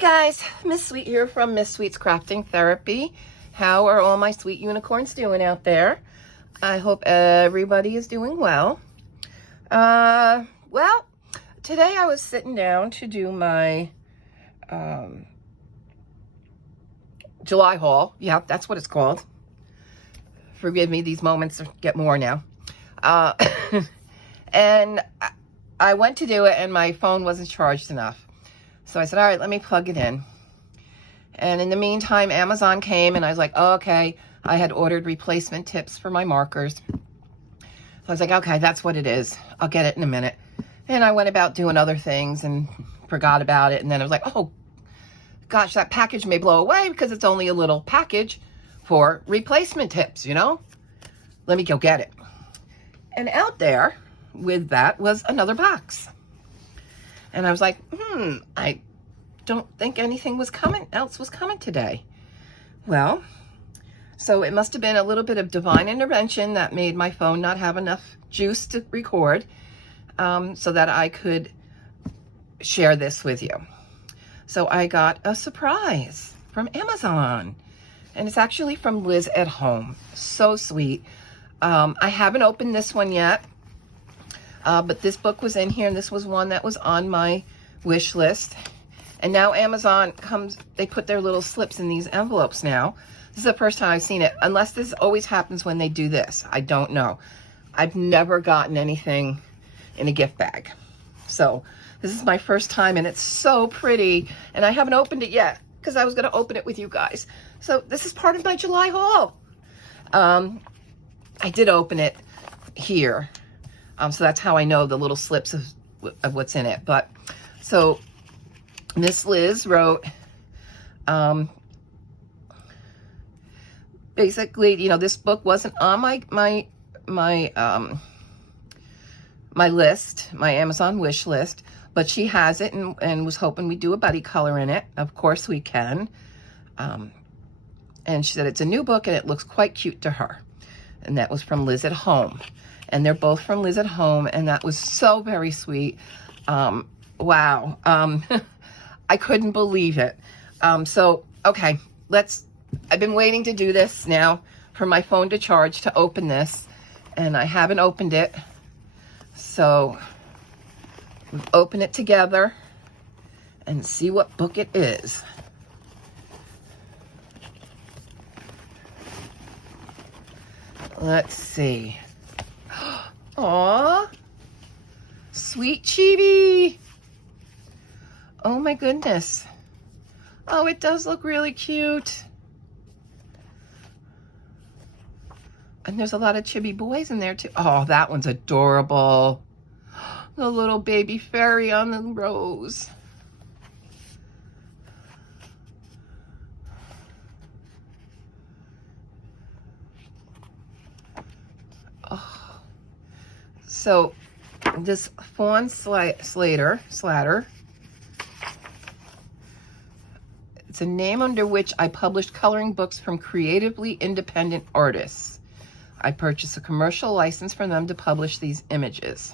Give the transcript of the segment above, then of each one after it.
guys, Miss Sweet here from Miss Sweet's Crafting Therapy. How are all my sweet unicorns doing out there? I hope everybody is doing well. Well, today I was sitting down to do my July haul. Yeah, that's what it's called. Forgive me, these moments get more now. And I went to do it and my phone wasn't charged enough. So I said, all right, let me plug it in. And in the meantime, Amazon came and I was like, oh, okay. I had ordered replacement tips for my markers. So I was like, okay, that's what it is. I'll get it in a minute. And I went about doing other things and forgot about it. And then I was like, oh, gosh, that package may blow away because it's only a little package for replacement tips, you know? Let me go get it. And out there with that was another box. And I was like, I don't think anything else was coming today. Well, so it must have been a little bit of divine intervention that made my phone not have enough juice to record so that I could share this with you. So I got a surprise from Amazon. And it's actually from Liz at Home. So sweet. I haven't opened this one yet. But this book was in here, and this was one that was on my wish list. And now Amazon they put their little slips in these envelopes now. This is the first time I've seen it, unless this always happens when they do this. I don't know. I've never gotten anything in a gift bag. So this is my first time, and it's so pretty. And I haven't opened it yet, because I was going to open it with you guys. So this is part of my July haul. I did open it here. So that's how I know the little slips of what's in it. But so Miss Liz wrote, basically, you know, this book wasn't on my list, my Amazon wish list, but she has it and was hoping we'd do a buddy color in it. Of course we can. And she said it's a new book and it looks quite cute to her. And that was from Liz at Home. And they're both from Liz at Home, and that was so very sweet. Wow. I couldn't believe it. So, okay, I've been waiting to do this now for my phone to charge to open this, and I haven't opened it. So, we'll open it together and see what book it is. Let's see. Aw, sweet chibi. Oh my goodness. Oh, it does look really cute. And there's a lot of chibi boys in there too. Oh, that one's adorable. The little baby fairy on the rose. Oh. So this Fawn Slatter, it's a name under which I published coloring books from creatively independent artists. I purchased a commercial license from them to publish these images.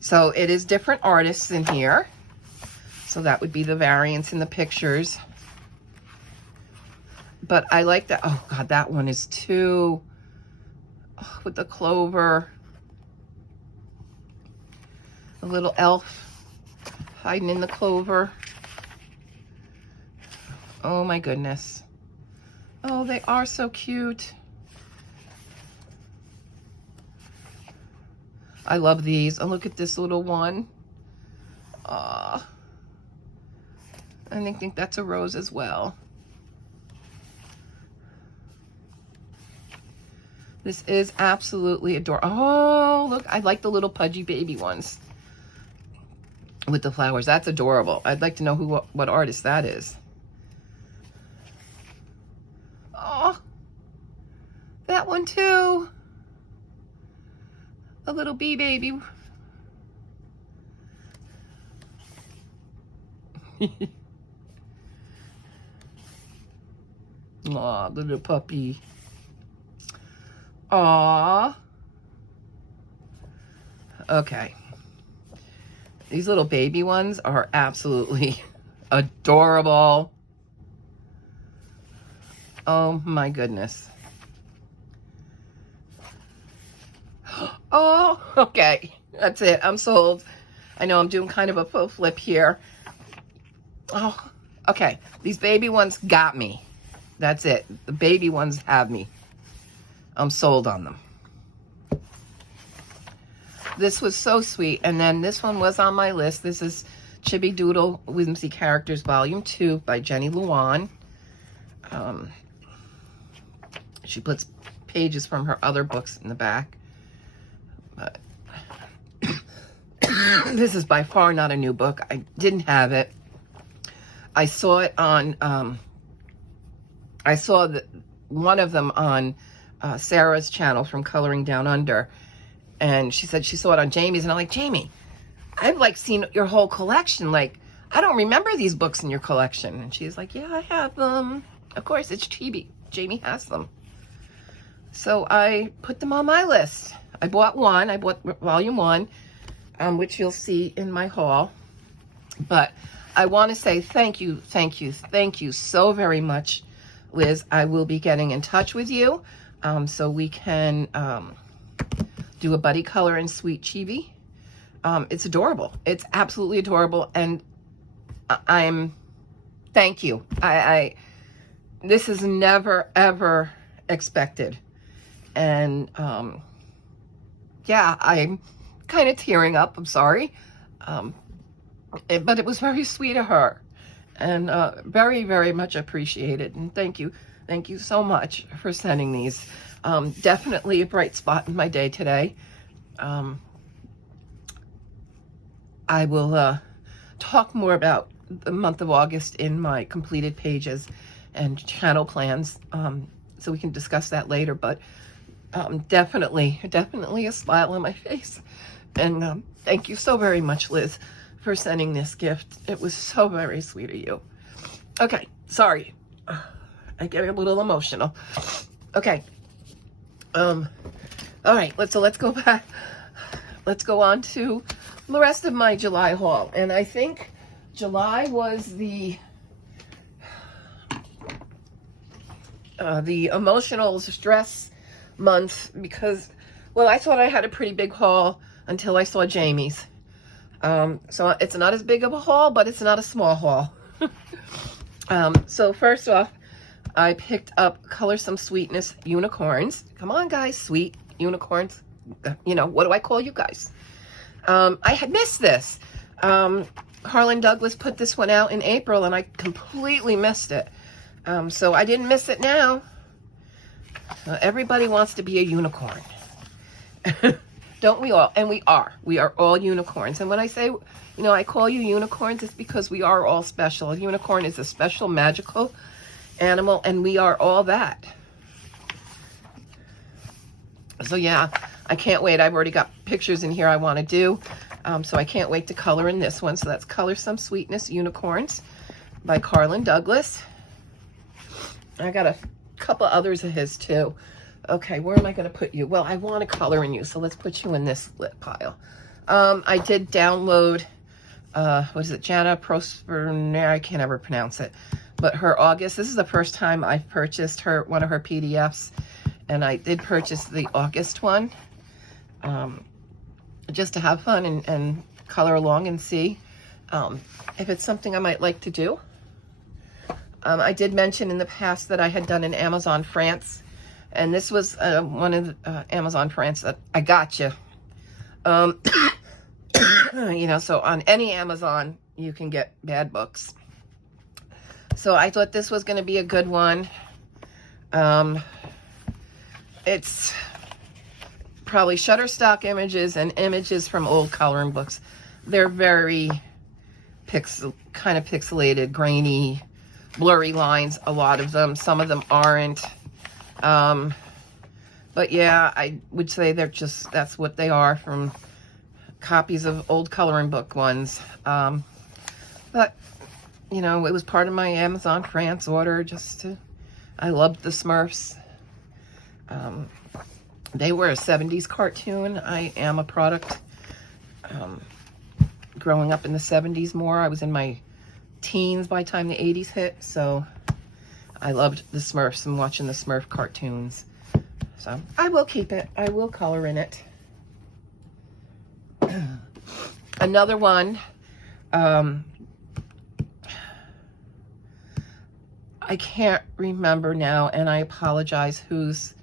So it is different artists in here. So that would be the variants in the pictures. But I like that. Oh God, that one is too, with the clover. A little elf hiding in the clover. Oh my goodness. Oh, they are so cute. I love these. Oh, look at this little one. I think that's a rose as well. This is absolutely adorable. Oh, look, I like the little pudgy baby ones with the flowers. That's adorable. I'd like to know what artist that is. Oh, that one too. A little bee baby. Aw, little puppy. Aw. Okay. These little baby ones are absolutely adorable. Oh my goodness. Oh, okay. That's it. I'm sold. I know I'm doing kind of a faux flip here. Oh, okay. These baby ones got me. That's it. The baby ones have me. I'm sold on them. This was so sweet. And then this one was on my list. This is Chibi Doodle Whimsy Characters Volume 2 by Jenny Luan. She puts pages from her other books in the back. But this is by far not a new book. I didn't have it. I saw it on, I saw one of them on Sarah's channel from Coloring Down Under. And she said she saw it on Jamie's. And I'm like, Jamie, I've like seen your whole collection. Like, I don't remember these books in your collection. And she's like, yeah, I have them. Of course, it's chibi. Jamie has them. So I put them on my list. I bought one. I bought volume 1, which you'll see in my haul. But I want to say thank you so very much, Liz. I will be getting in touch with you so we can do a buddy color in Sweet Chibi. It's adorable. It's absolutely adorable. And thank you. This is never, ever expected. And yeah, I'm kind of tearing up. I'm sorry. But it was very sweet of her. And very, very much appreciated. And thank you. Thank you so much for sending these. Definitely a bright spot in my day today. I will talk more about the month of August in my completed pages and channel plans, so we can discuss that later. But definitely a smile on my face. And thank you so very much, Liz, for sending this gift. It was so very sweet of you. Okay, sorry. I get a little emotional. Okay. All right, let's go back. Let's go on to the rest of my July haul. And I think July was the emotional stress month because, well, I thought I had a pretty big haul until I saw Jamie's. So it's not as big of a haul, but it's not a small haul. So first off, I picked up Color Some Sweetness unicorns. Come on, guys, sweet unicorns. You know, what do I call you guys? I had missed this. Harlan Douglas put this one out in April, and I completely missed it. So I didn't miss it now. Everybody wants to be a unicorn. Don't we all? And we are. We are all unicorns. And when I say, you know, I call you unicorns, it's because we are all special. A unicorn is a special, magical animal, and we are all that. So yeah, I can't wait. I've already got pictures in here I want to do. So I can't wait to color in this one. So that's Color Some Sweetness Unicorns by Harlan Douglas. I got a couple others of his too. Okay, where am I going to put you? Well, I want to color in you, so let's put you in this lit pile. I did download, what is it, Jana Prosper, I can't ever pronounce it, but her August, this is the first time I've purchased one of her PDFs, and I did purchase the August one, just to have fun and color along and see if it's something I might like to do. I did mention in the past that I had done an Amazon France, and this was one of the Amazon France that I got you. You know, so on any Amazon, you can get bad books. So I thought this was going to be a good one. It's probably Shutterstock images and images from old coloring books. They're very kind of pixelated, grainy, blurry lines, a lot of them. Some of them aren't. But yeah, I would say that's what they are, from copies of old coloring book ones. But, you know, it was part of my Amazon France order I loved the Smurfs. They were a 70s cartoon. I am a product. Growing up in the 70s more, I was in my teens by the time the 80s hit, so I loved the Smurfs and watching the Smurf cartoons. So I will keep it. I will color in it. Another one, I can't remember now, and I apologize whose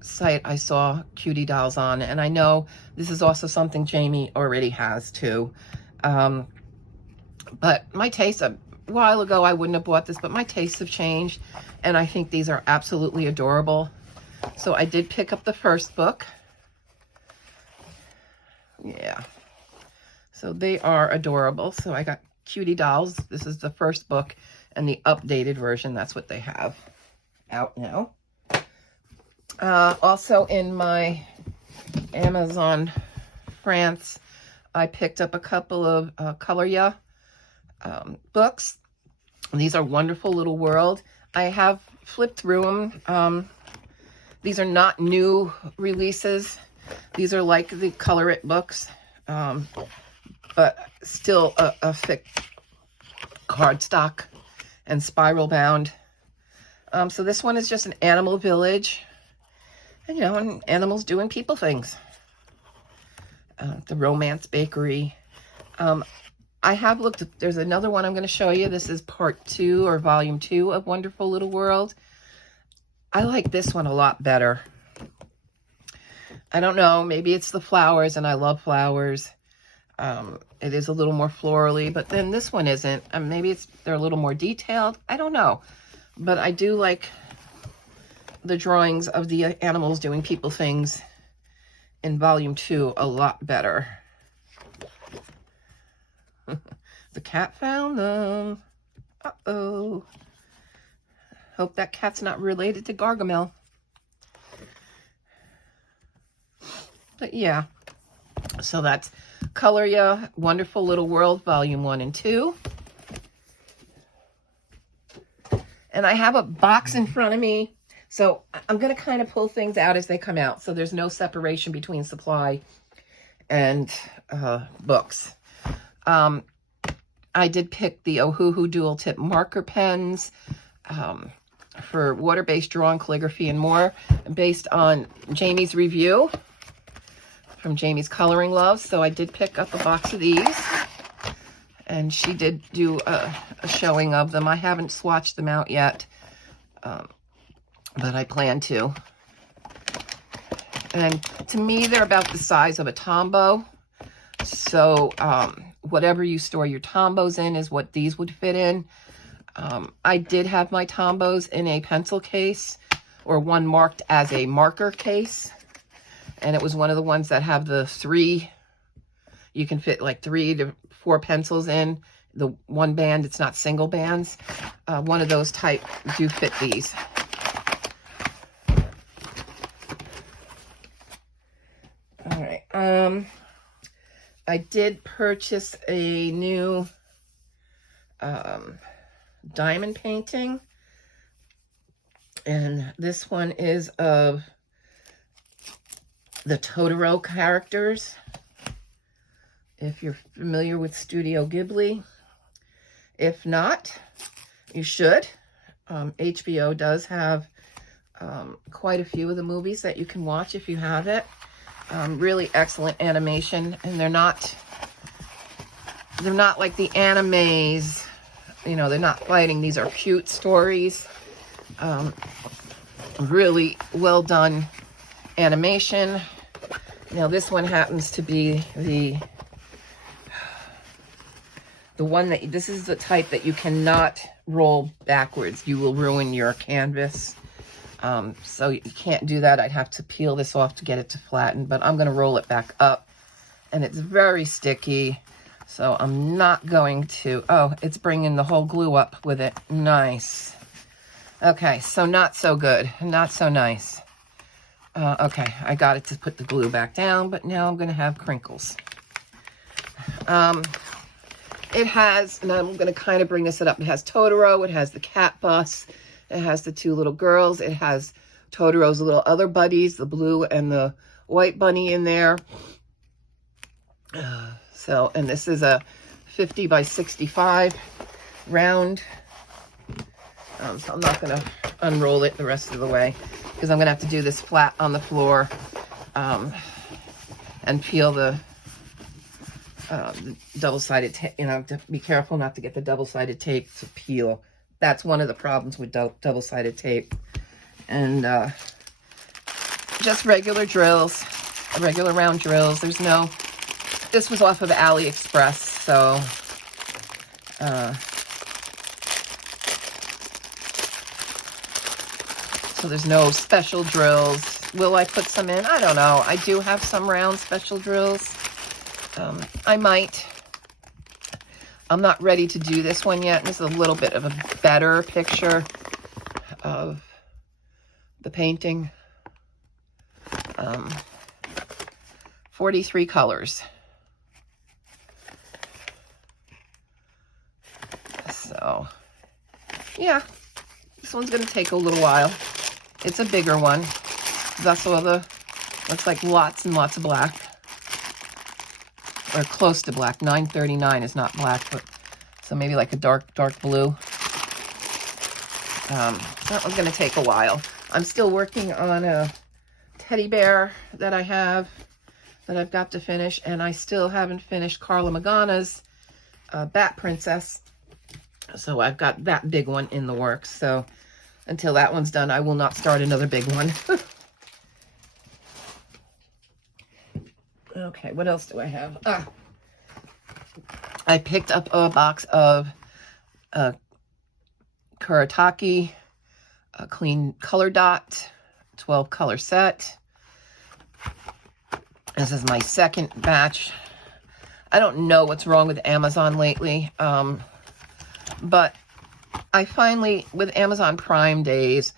site I saw Cutie Dolls on, and I know this is also something Jamie already has too. But my taste, a while ago I wouldn't have bought this, but my tastes have changed, and I think these are absolutely adorable. So I did pick up the first book. Yeah. So they are adorable. So I got Cutie Dolls. This is the first book and the updated version. That's what they have out now. Also in my Amazon France, I picked up a couple of Kawaii books. These are Wonderful Little World. I have flipped through them. These are not new releases. These are like the Color It books, but still a thick cardstock and spiral bound. So this one is just an animal village, and, you know, and animals doing people things. The Romance Bakery. I have looked at, there's another one I'm going to show you. This is part 2 or volume 2 of Wonderful Little World. I like this one a lot better. I don't know, maybe it's the flowers, and I love flowers. It is a little more florally, but then this one isn't. Maybe they're a little more detailed. I don't know. But I do like the drawings of the animals doing people things in volume 2 a lot better. The cat found them. Uh-oh. Hope that cat's not related to Gargamel. But yeah, so that's Kawaii Wonderful Little World Volume 1 and 2. And I have a box in front of me, so I'm going to kind of pull things out as they come out, so there's no separation between supply and books. I did pick the Ohuhu dual tip marker pens for water-based drawing, calligraphy, and more, based on Jamie's review from Jamie's Coloring Love. So I did pick up a box of these, and she did do a showing of them. I haven't swatched them out yet, but I plan to. And to me, they're about the size of a Tombow. So whatever you store your Tombows in is what these would fit in. I did have my Tombows in a pencil case, or one marked as a marker case. And it was one of the ones that have the 3, you can fit like 3 to 4 pencils in. The one band, it's not single bands. One of those type do fit these. All right. I did purchase a new diamond painting. And this one is of the Totoro characters, if you're familiar with Studio Ghibli. If not, you should. HBO does have quite a few of the movies that you can watch if you have it. Really excellent animation, and they're not like the animes, you know, they're not fighting. These are cute stories. Really well done animation. Now this one happens to be the one that, this is the type that you cannot roll backwards. You will ruin your canvas. So you can't do that. I'd have to peel this off to get it to flatten, but I'm going to roll it back up, and it's very sticky. So I'm not going to, oh, it's bringing the whole glue up with it. Nice. Okay, so not so good. Not so nice. Okay, I got it to put the glue back down, but now I'm going to have crinkles. It has, and I'm going to kind of bring this up, it has Totoro, it has the cat bus, it has the 2 little girls, it has Totoro's little other buddies, the blue and the white bunny in there. So, and this is a 50 by 65 round. So I'm not going to unroll it the rest of the way because I'm going to have to do this flat on the floor and peel the double-sided tape. You know, to be careful not to get the double-sided tape to peel. That's one of the problems with double-sided tape. And just regular drills, regular round drills. There's no, this was off of AliExpress, so so there's no special drills. Will I put some in? I don't know. I do have some round special drills. I might. I'm not ready to do this one yet. This is a little bit of a better picture of the painting. 43 colors. So, yeah, this one's going to take a little while. It's a bigger one. That's all the, looks like lots and lots of black. Or close to black. 939 is not black, but so maybe like a dark blue. That one's going to take a while. I'm still working on a teddy bear that I have, that I've got to finish, and I still haven't finished Carla Magana's Bat Princess. So I've got that big one in the works. So until that one's done, I will not start another big one. Okay, what else do I have? I picked up a box of Kuretake Clean Color Dot 12 color set. This is my second batch. I don't know what's wrong with Amazon lately, but I finally, with Amazon Prime days,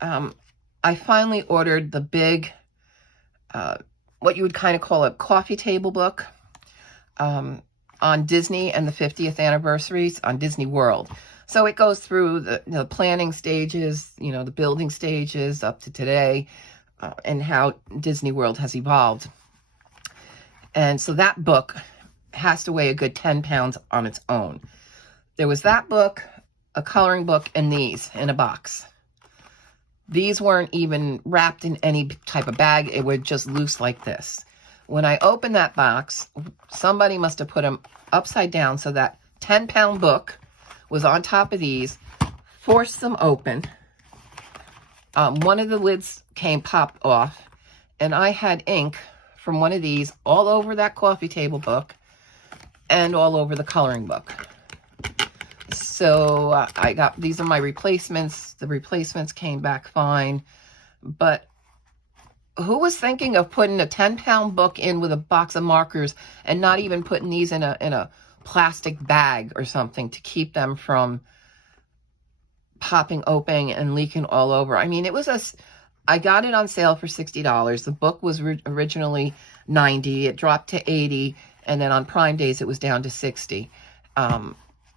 I finally ordered the big, what you would kind of call a coffee table book on Disney and the 50th anniversaries on Disney World. So it goes through the planning stages, you know, the building stages up to today, and how Disney World has evolved. And so that book has to weigh a good 10 pounds on its own. There was that book, a coloring book, and these in a box. These weren't even wrapped in any type of bag. It was just loose like this. When I opened that box, somebody must have put them upside down so that 10-pound book was on top of these, forced them open. One of the lids came popped off, and I had ink from one of these all over that coffee table book and all over the coloring book. So I got, these are my replacements. The replacements came back fine, but who was thinking of putting a 10-pound book in with a box of markers and not even putting these in a plastic bag or something to keep them from popping open and leaking all over? I mean, it was I got it on sale for $60. The book was originally $90. It dropped to $80. And then on Prime days, it was down to $60.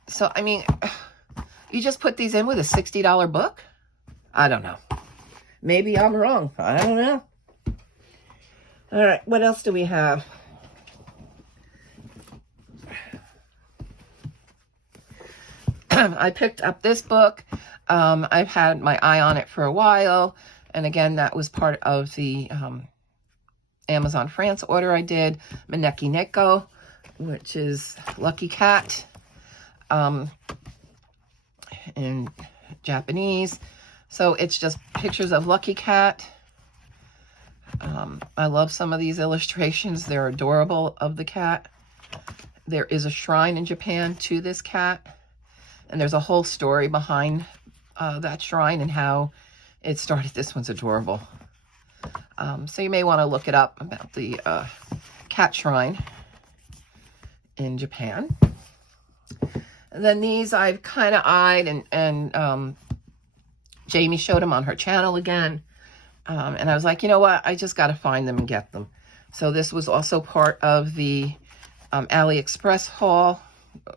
So, I mean, you just put these in with a $60 book? I don't know. Maybe I'm wrong. I don't know. All right, what else do we have? I picked up this book. I've had my eye on it for a while. And again, that was part of the Amazon France order I did. Maneki Neko, which is Lucky Cat in Japanese. So it's just pictures of Lucky Cat. I love some of these illustrations. They're adorable of the cat. There is a shrine in Japan to this cat. And there's a whole story behind that shrine and how it started. This one's adorable. So you may want to look it up about the cat shrine in Japan. And then these I've kind of eyed, and Jamie showed them on her channel again. And I was like, you know what? I just got to find them and get them. So this was also part of the AliExpress haul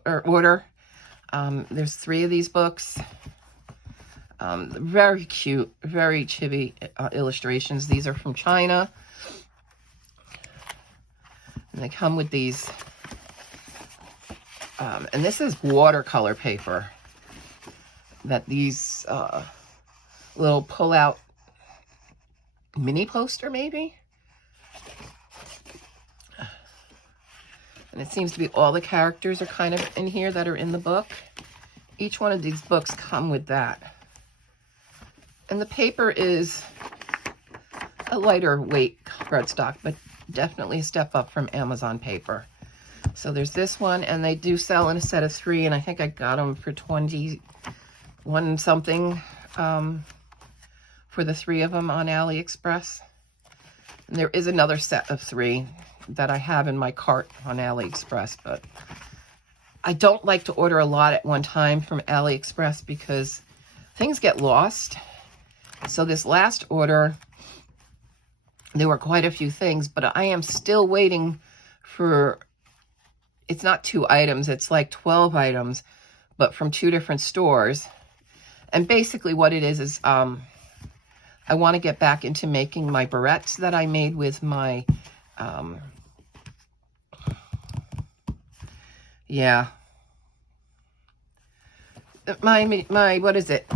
or order. There's 3 of these books. Very cute, very chibi illustrations. These are from China. And they come with these And this is watercolor paper that these little pull-out mini poster maybe. And it seems to be all the characters are kind of in here that are in the book. Each one of these books come with that. And the paper is a lighter weight cardstock, but definitely a step up from Amazon paper. So there's this one, and they do sell in a set of 3, and I think I got them for 21 something for the 3 of them on AliExpress. And there is another set of 3 that I have in my cart on AliExpress, but I don't like to order a lot at one time from AliExpress because things get lost. So this last order, there were quite a few things, but I am still waiting for, it's not 2 items, it's like 12 items, but from 2 different stores. And basically what it is I want to get back into making my barrettes that I made with my, my, what is it?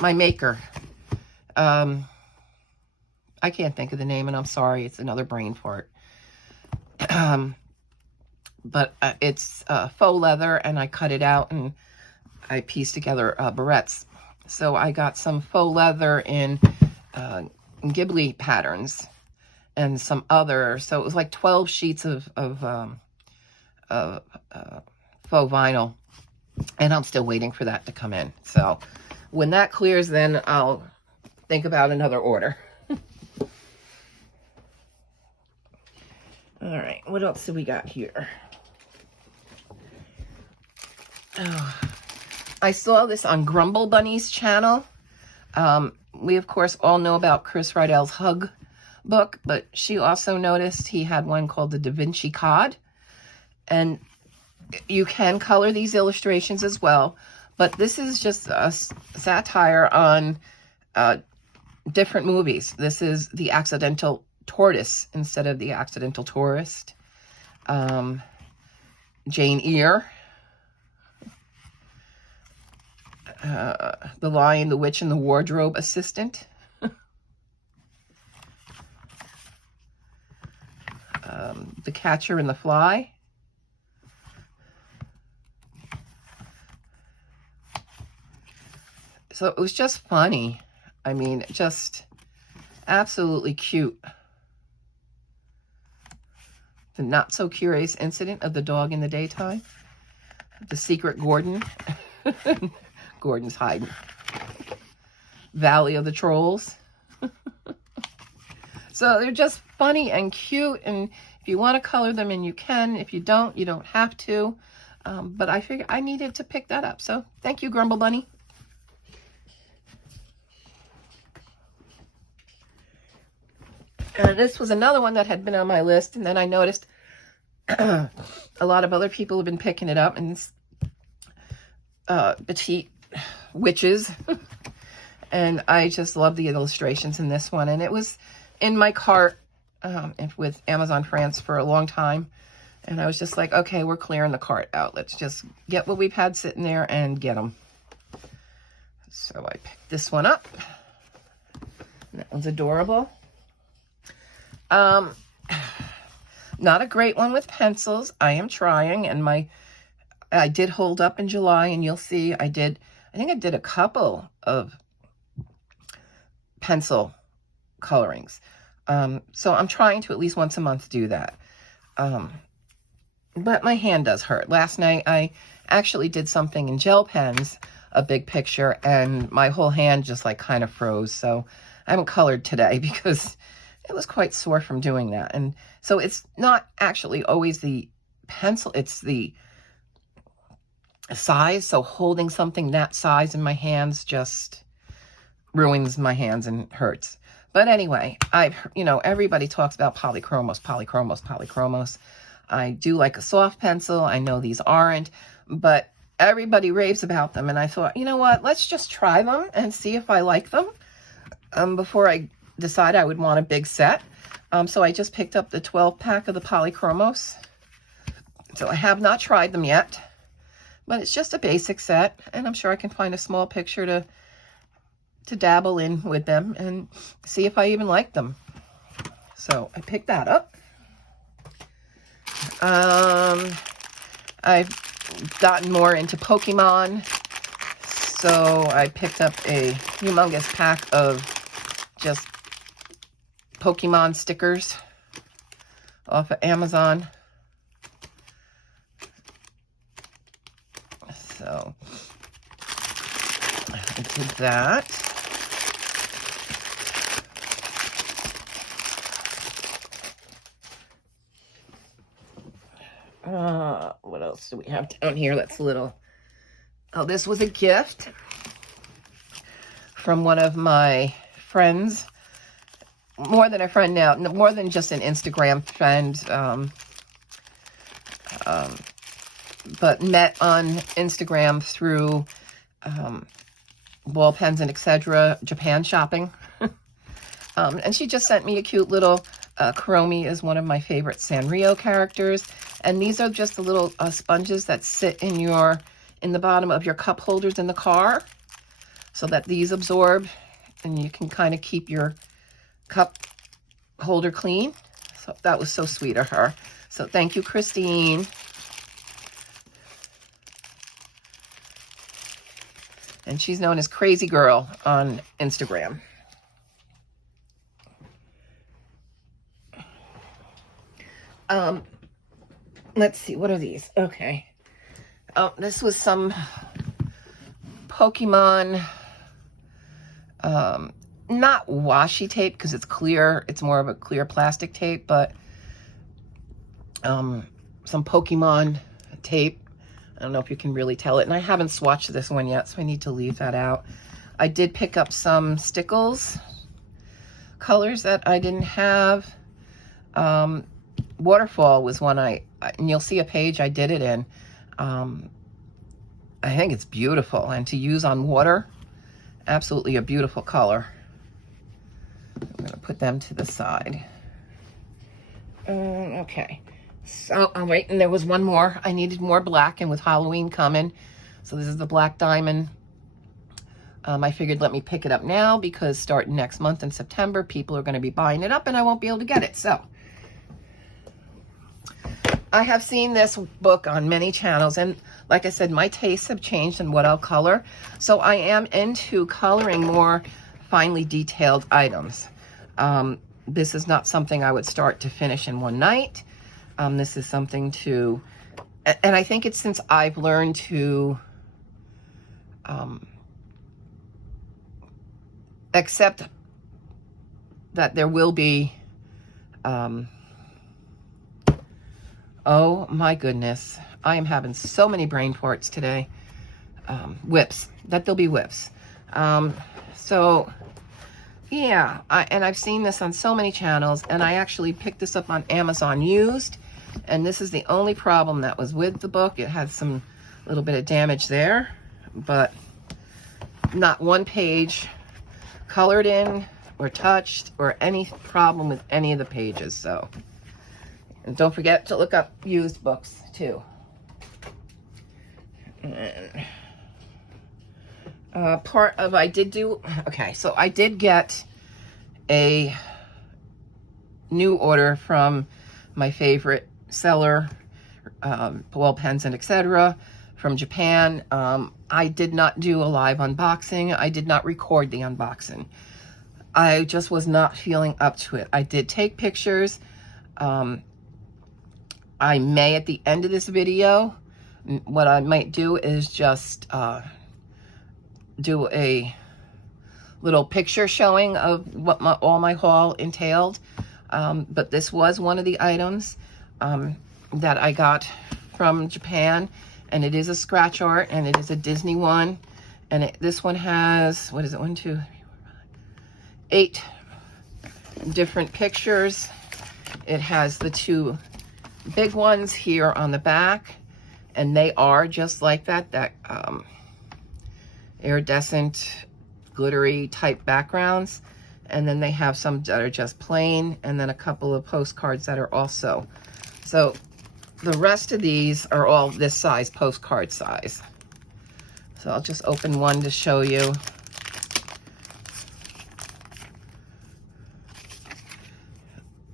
My maker. I can't think of the name, and I'm sorry, it's another brain fart. But it's faux leather, and I cut it out, and I pieced together barrettes. So I got some faux leather in Ghibli patterns, and some other, so it was like 12 sheets of faux vinyl, and I'm still waiting for that to come in. So when that clears, then I'll think about another order. All right, what else do we got here? Oh, I saw this on Grumble Bunny's channel. We, of course, all know about Chris Rydell's Hug book, but she also noticed he had one called the Da Vinci Cod. And you can color these illustrations as well, but this is just a satire on different movies. This is The Accidental Tortoise instead of The Accidental Tourist. Jane Eyre. The Lion, the Witch, and the Wardrobe Assistant. The Catcher and the Fly. So it was just funny. I mean, just absolutely cute. The Not So Curious Incident of the Dog in the Daytime. The Secret Gordon. Gordon's hiding. Valley of the Trolls. So they're just funny and cute, and if you want to color them in, you can. If you don't have to. But I figured I needed to pick that up. So thank you, Grumble Bunny. And this was another one that had been on my list, and then I noticed a lot of other people have been picking it up, and it's petite witches. And I just love the illustrations in this one, and it was in my cart with Amazon France for a long time, and I was just like, okay, we're clearing the cart out. Let's just get what we've had sitting there and get them. So I picked this one up. And that one's adorable. Not a great one with pencils. I am trying, and I did hold up in July, and you'll see I think I did a couple of pencil colorings. So I'm trying to at least once a month do that. But my hand does hurt. Last night I actually did something in gel pens, a big picture, and my whole hand just like kind of froze. So I haven't colored today because it was quite sore from doing that. And so it's not actually always the pencil, it's the size. So holding something that size in my hands just ruins my hands and hurts. But anyway, everybody talks about polychromos. I do like a soft pencil. I know these aren't, but everybody raves about them. And I thought, you know what, let's just try them and see if I like them before I decide I would want a big set. So I just picked up the 12 pack of the polychromos. So I have not tried them yet. But it's just a basic set, and I'm sure I can find a small picture to dabble in with them and see if I even like them. So I picked that up. I've gotten more into Pokemon, so I picked up a humongous pack of just Pokemon stickers off of Amazon. So I did that. What else do we have down here? That's a little... Oh, this was a gift from one of my friends. More than a friend now, more than just an Instagram friend. But met on Instagram through ball pens and etc. Japan shopping. And she just sent me a cute little Kawaii is one of my favorite Sanrio characters. And these are just the little sponges that sit in the bottom of your cup holders in the car, so that these absorb and you can kind of keep your cup holder clean. So that was so sweet of her. So thank you, Christine. And she's known as Crazy Girl on Instagram. Let's see, what are these? Okay. Oh, this was some Pokemon, not washi tape because it's clear. It's more of a clear plastic tape, but some Pokemon tape. I don't know if you can really tell it. And I haven't swatched this one yet, so I need to leave that out. I did pick up some Stickles colors that I didn't have. Waterfall was one and you'll see a page I did it in. I think it's beautiful, and to use on water, absolutely a beautiful color. I'm going to put them to the side. Okay. So, oh wait, and there was one more. I needed more black, and with Halloween coming, so this is the Black Diamond. I figured let me pick it up now, because starting next month in September, people are going to be buying it up, and I won't be able to get it. So, I have seen this book on many channels, and like I said, my tastes have changed in what I'll color. So I am into coloring more finely detailed items. This is not something I would start to finish in one night. This is something to, and I think it's since I've learned to accept that there will be, oh my goodness, I am having so many brain farts today. Whips, that there'll be whips. So yeah, and I've seen this on so many channels, and I actually picked this up on Amazon used, and this is the only problem that was with the book. It had some little bit of damage there, but not one page colored in or touched or any problem with any of the pages. So, and don't forget to look up used books too. And, so I did get a new order from my favorite seller, ball pens and etc. from Japan. I did not do a live unboxing. I did not record the unboxing. I just was not feeling up to it. I did take pictures. I may, at the end of this video, what I might do is just do a little picture showing of what all my haul entailed. But this was one of the items that I got from Japan, and it is a scratch art, and it is a Disney one. And this one has, what is it, 1, 2, 3, 4, 5, 8 different pictures. It has the two big ones here on the back, and they are just like that iridescent, glittery type backgrounds. And then they have some that are just plain, and then a couple of postcards that are also. So the rest of these are all this size, postcard size. So I'll just open one to show you.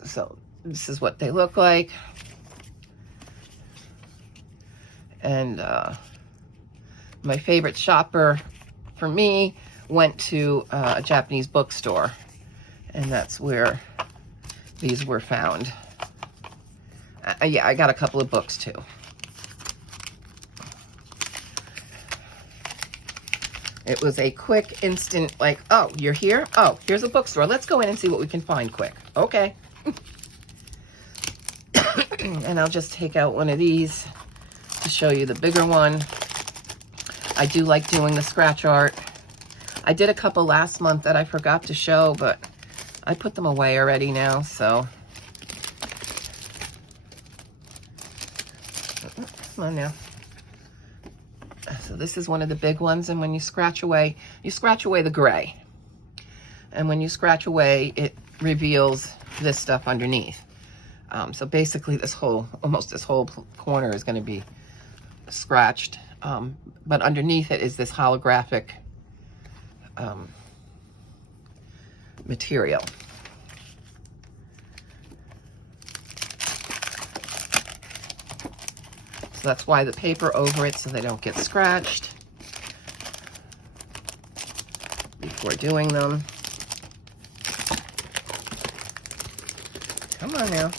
So this is what they look like. And my favorite shopper for me went to a Japanese bookstore, and that's where these were found. Yeah, I got a couple of books too. It was a quick, instant, like, oh, you're here? Oh, here's a bookstore. Let's go in and see what we can find quick. Okay. And I'll just take out one of these to show you the bigger one. I do like doing the scratch art. I did a couple last month that I forgot to show, but I put them away already now, so. Come on now. So this is one of the big ones, and when you scratch away the gray. And when you scratch away, it reveals this stuff underneath. So basically almost this whole corner is gonna be scratched. But underneath it is this holographic material. So that's why the paper over it, so they don't get scratched before doing them. Come on now.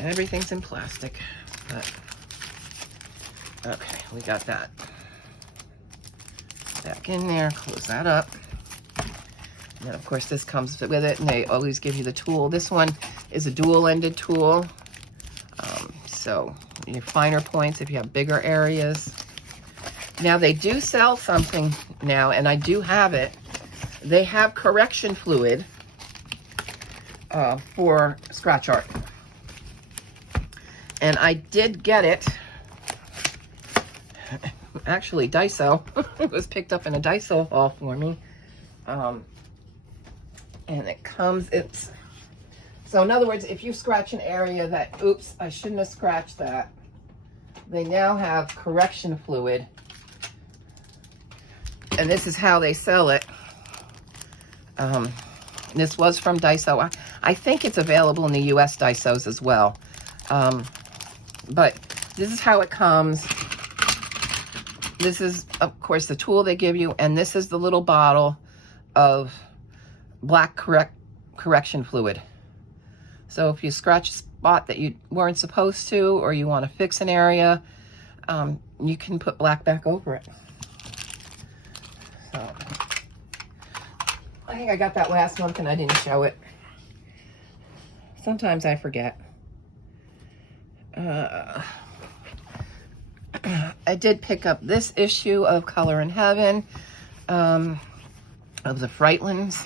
Everything's in plastic. But, okay, we got that back in there. Close that up. And then, of course, this comes with it, and they always give you the tool. This one is a dual-ended tool. So your finer points, if you have bigger areas. Now, they do sell something now, and I do have it. They have correction fluid for scratch art. And I did get it. Actually, Daiso. It was picked up in a Daiso haul for me. And it comes, so in other words, if you scratch an area that, oops, I shouldn't have scratched that. They now have correction fluid. And this is how they sell it. This was from Daiso. I think it's available in the US Daisos as well. But this is how it comes. This is, of course, the tool they give you, and this is the little bottle of black correction fluid. So if you scratch a spot that you weren't supposed to, or you want to fix an area, you can put black back over it. So I think I got that last month and I didn't show it. Sometimes I forget. I did pick up this issue of Color in Heaven, of the Frightlins,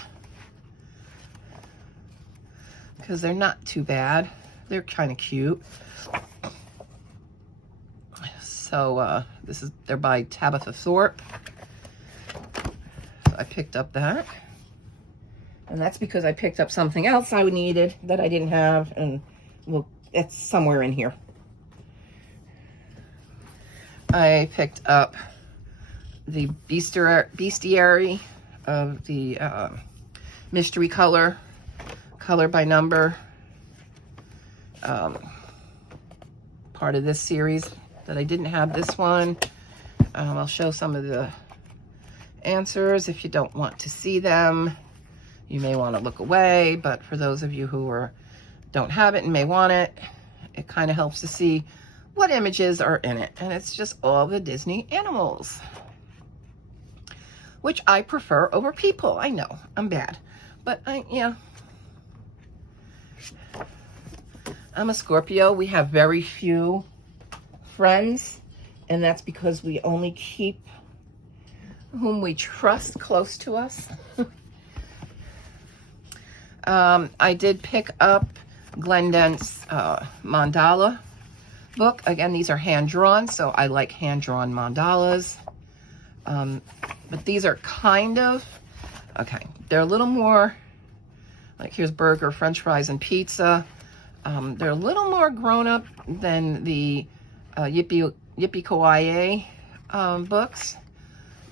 because they're not too bad. They're kind of cute. So they're by Tabitha Thorpe. So I picked up that. And that's because I picked up something else I needed that I didn't have, and well, it's somewhere in here. I picked up the bestiary of the mystery color by number, part of this series that I didn't have this one. I'll show some of the answers. If you don't want to see them, you may want to look away, but for those of you who don't have it and may want it, it kind of helps to see what images are in it. And it's just all the Disney animals, which I prefer over people. I know, I'm bad, but I'm a Scorpio. We have very few friends, and that's because we only keep whom we trust close to us. I did pick up Glendent's mandala book. Again, these are hand-drawn, so I like hand-drawn mandalas. But these are kind of, okay, they're a little more, like here's burger, french fries, and pizza. They're a little more grown up than the Yippee Kawaii books,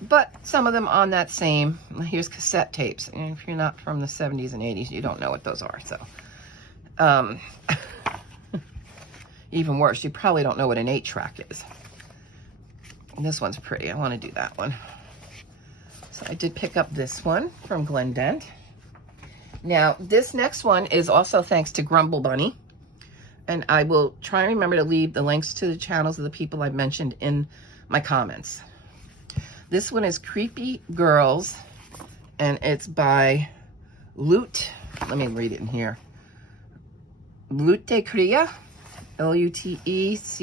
but some of them on that same. Here's cassette tapes. And if you're not from the 70s and 80s, you don't know what those are. So, even worse, you probably don't know what an 8-track is. And this one's pretty. I want to do that one. So I did pick up this one from Glendent. Now, this next one is also thanks to Grumble Bunny. And I will try and remember to leave the links to the channels of the people I've mentioned in my comments. This one is Creepy Girls, and it's by Lute. Let me read it in here. Lute Crea, Lutecrea.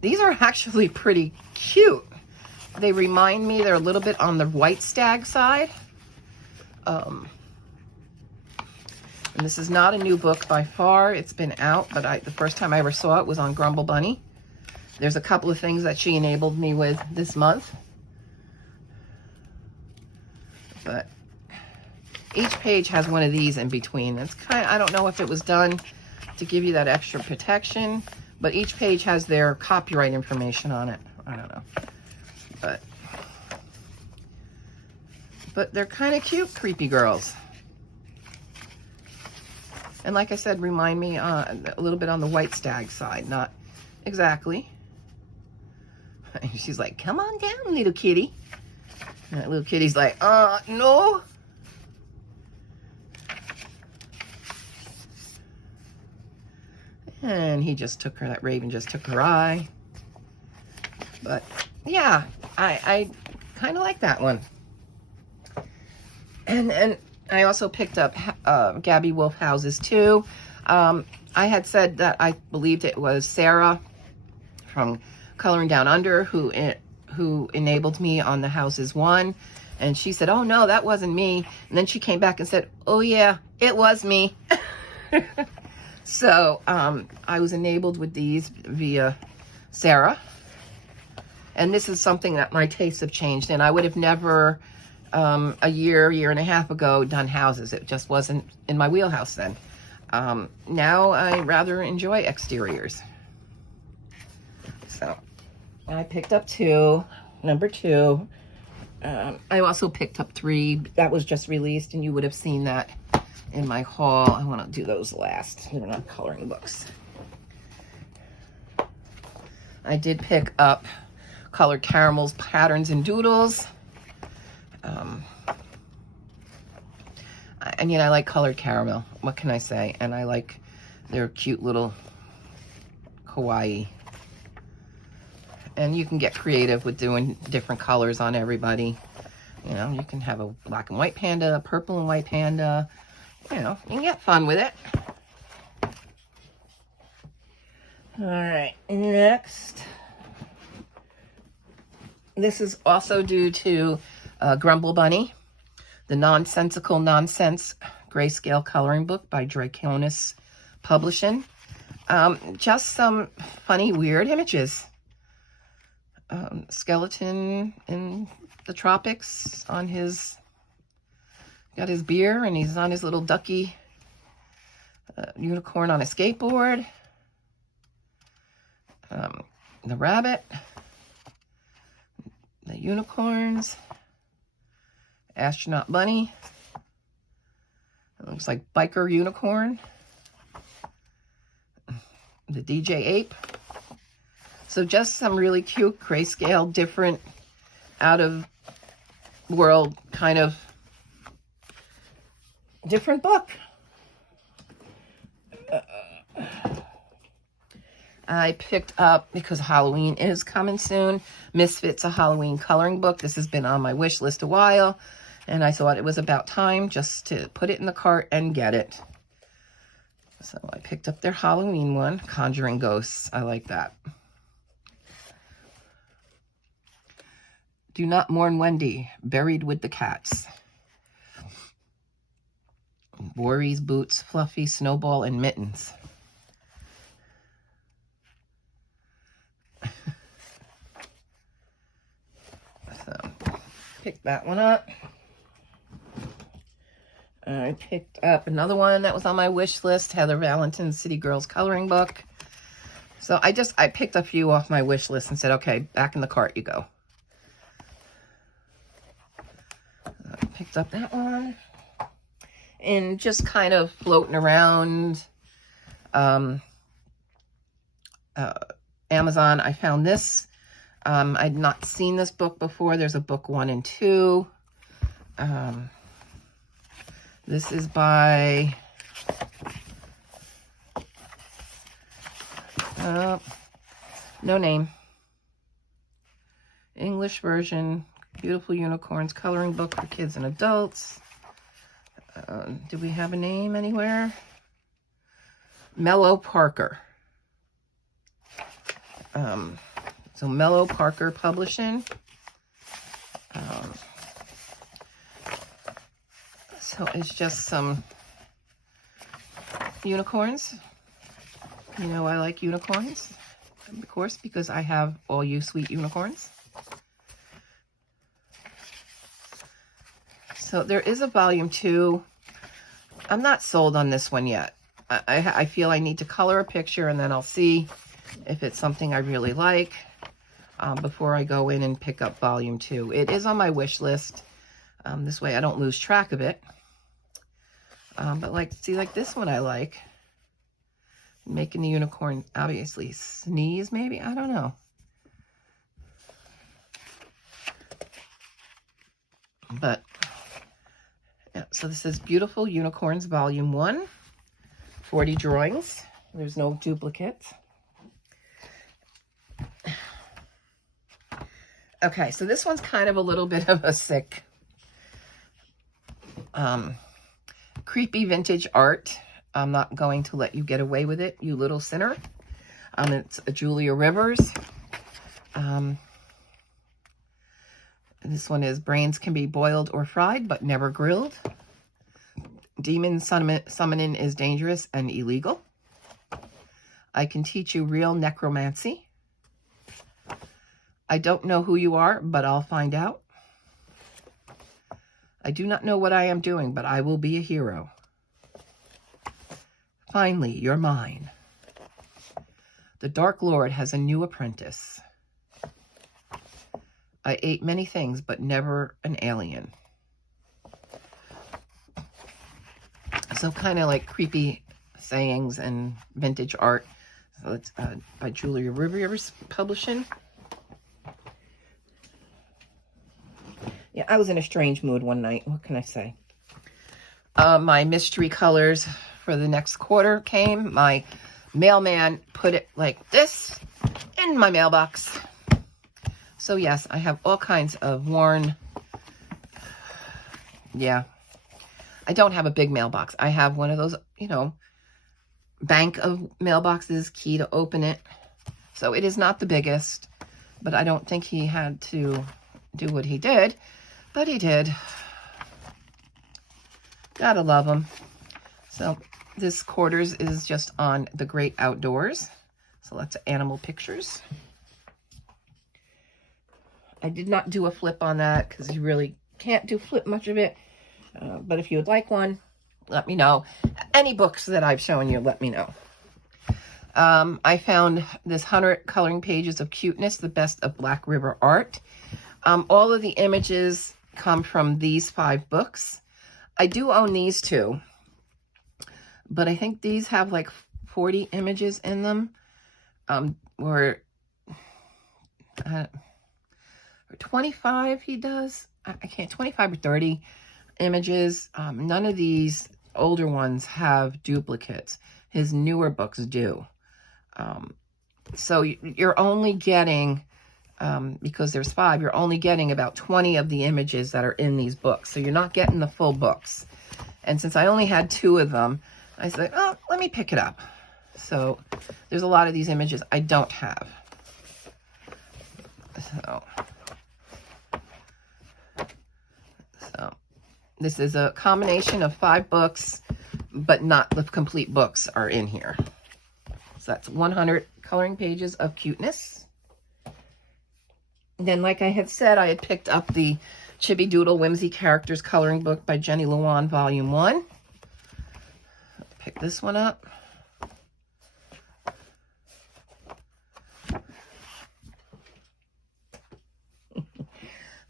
These are actually pretty cute. They remind me, they're a little bit on the White Stag side. And this is not a new book by far. It's been out, but the first time I ever saw it was on Grumble Bunny. There's a couple of things that she enabled me with this month. But each page has one of these in between. It's kind of, I don't know if it was done to give you that extra protection, but each page has their copyright information on it. I don't know. But they're kind of cute, Creepy Girls. And like I said, remind me a little bit on the White Stag side. Not exactly. She's like, come on down, little kitty. And that little kitty's like, no. And he just took her, that raven just took her eye. But yeah, I kind of like that one. And I also picked up Gabby Wolfhouse's too. I had said that I believed it was Sarah from Coloring Down Under who enabled me on the Houses one. And she said, oh no, that wasn't me. And then she came back and said, oh yeah, it was me. So I was enabled with these via Sarah. And this is something that my tastes have changed. And I would have never, a year and a half ago, done houses. It just wasn't in my wheelhouse then. Now I rather enjoy exteriors. So I picked up number two. I also picked up 3. That was just released, and you would have seen that in my haul. I want to do those last. They're not coloring books. I did pick up Colored Caramels, Patterns, and Doodles. And I like Colored Caramel. What can I say? And I like their cute little Kawaii. And you can get creative with doing different colors on everybody. You know, you can have a black and white panda, a purple and white panda. You know, you can get fun with it. All right, next. This is also due to Grumble Bunny, the Nonsensical Nonsense Grayscale Coloring Book by Cuteness Publishing. Just some funny, weird images. Skeleton in the tropics on his, got his beer, and he's on his little ducky unicorn on a skateboard. The rabbit, the unicorns, astronaut bunny. It looks like biker unicorn. The DJ ape. So just some really cute grayscale, different, out of world kind of different book. I picked up, because Halloween is coming soon, Misfits, a Halloween coloring book. This has been on my wish list a while, and I thought it was about time just to put it in the cart and get it. So I picked up their Halloween one, Conjuring Ghosts. I like that. Do Not Mourn Wendy, Buried with the Cats. Worries, Boots, Fluffy, Snowball, and Mittens. So, pick that one up. I picked up another one that was on my wish list, Heather Valentin's City Girls coloring book. So I picked a few off my wish list and said, okay, back in the cart you go. I picked up that one. And just kind of floating around Amazon, I found this. I'd not seen this book before. There's a book 1 and 2. This is by no name. English version. Beautiful Unicorns coloring book for kids and adults. Do we have a name anywhere? Mellow Parker. So Mellow Parker Publishing. So it's just some unicorns. You know I like unicorns, of course, because I have all you sweet unicorns. So there is a volume 2. I'm not sold on this one yet. I feel I need to color a picture and then I'll see if it's something I really like before I go in and pick up volume 2. It is on my wish list. This way I don't lose track of it. But like this one I like. Making the unicorn obviously sneeze maybe. I don't know. But yeah, so this is Beautiful Unicorns Volume 1, 40 drawings. There's no duplicates. Okay, so this one's kind of a little bit of a sick, creepy vintage art. I'm not going to let you get away with it, you little sinner. It's a Julia Rivers. This one is Brains Can Be Boiled or Fried, but never grilled. Demon summoning is dangerous and illegal. I can teach you real necromancy. I don't know who you are, but I'll find out. I do not know what I am doing, but I will be a hero. Finally, you're mine. The Dark Lord has a new apprentice. I ate many things, but never an alien. So kind of like creepy sayings and vintage art. So it's by Julia Rivers Publishing. Yeah, I was in a strange mood one night. What can I say? My mystery colors for the next quarter came. My mailman put it like this in my mailbox. So yes, I have all kinds of worn, yeah. I don't have a big mailbox. I have one of those, you know, bank of mailboxes, key to open it. So it is not the biggest, but I don't think he had to do what he did, but he did. Gotta love him. So this quarters is just on the great outdoors. So lots of animal pictures. I did not do a flip on that because you really can't do flip much of it. But if you would like one, let me know. Any books that I've shown you, let me know. I found this 100 coloring pages of cuteness, the best of Black River art. All of the images come from these 5 books. I do own these 2, but I think these have like 40 images in them, or 25 he does. I can't, 25 or 30 images. None of these older ones have duplicates. His newer books do. So you're only getting, because there's 5, you're only getting about 20 of the images that are in these books. So you're not getting the full books. And since I only had 2 of them, I said, oh, let me pick it up. So there's a lot of these images I don't have. So this is a combination of 5 books, but not the complete books are in here. So that's 100 coloring pages of cuteness. And then, like I had said, I had picked up the Chibi Doodle Whimsy Characters Coloring Book by Jenny Luan, Volume 1. Pick this one up.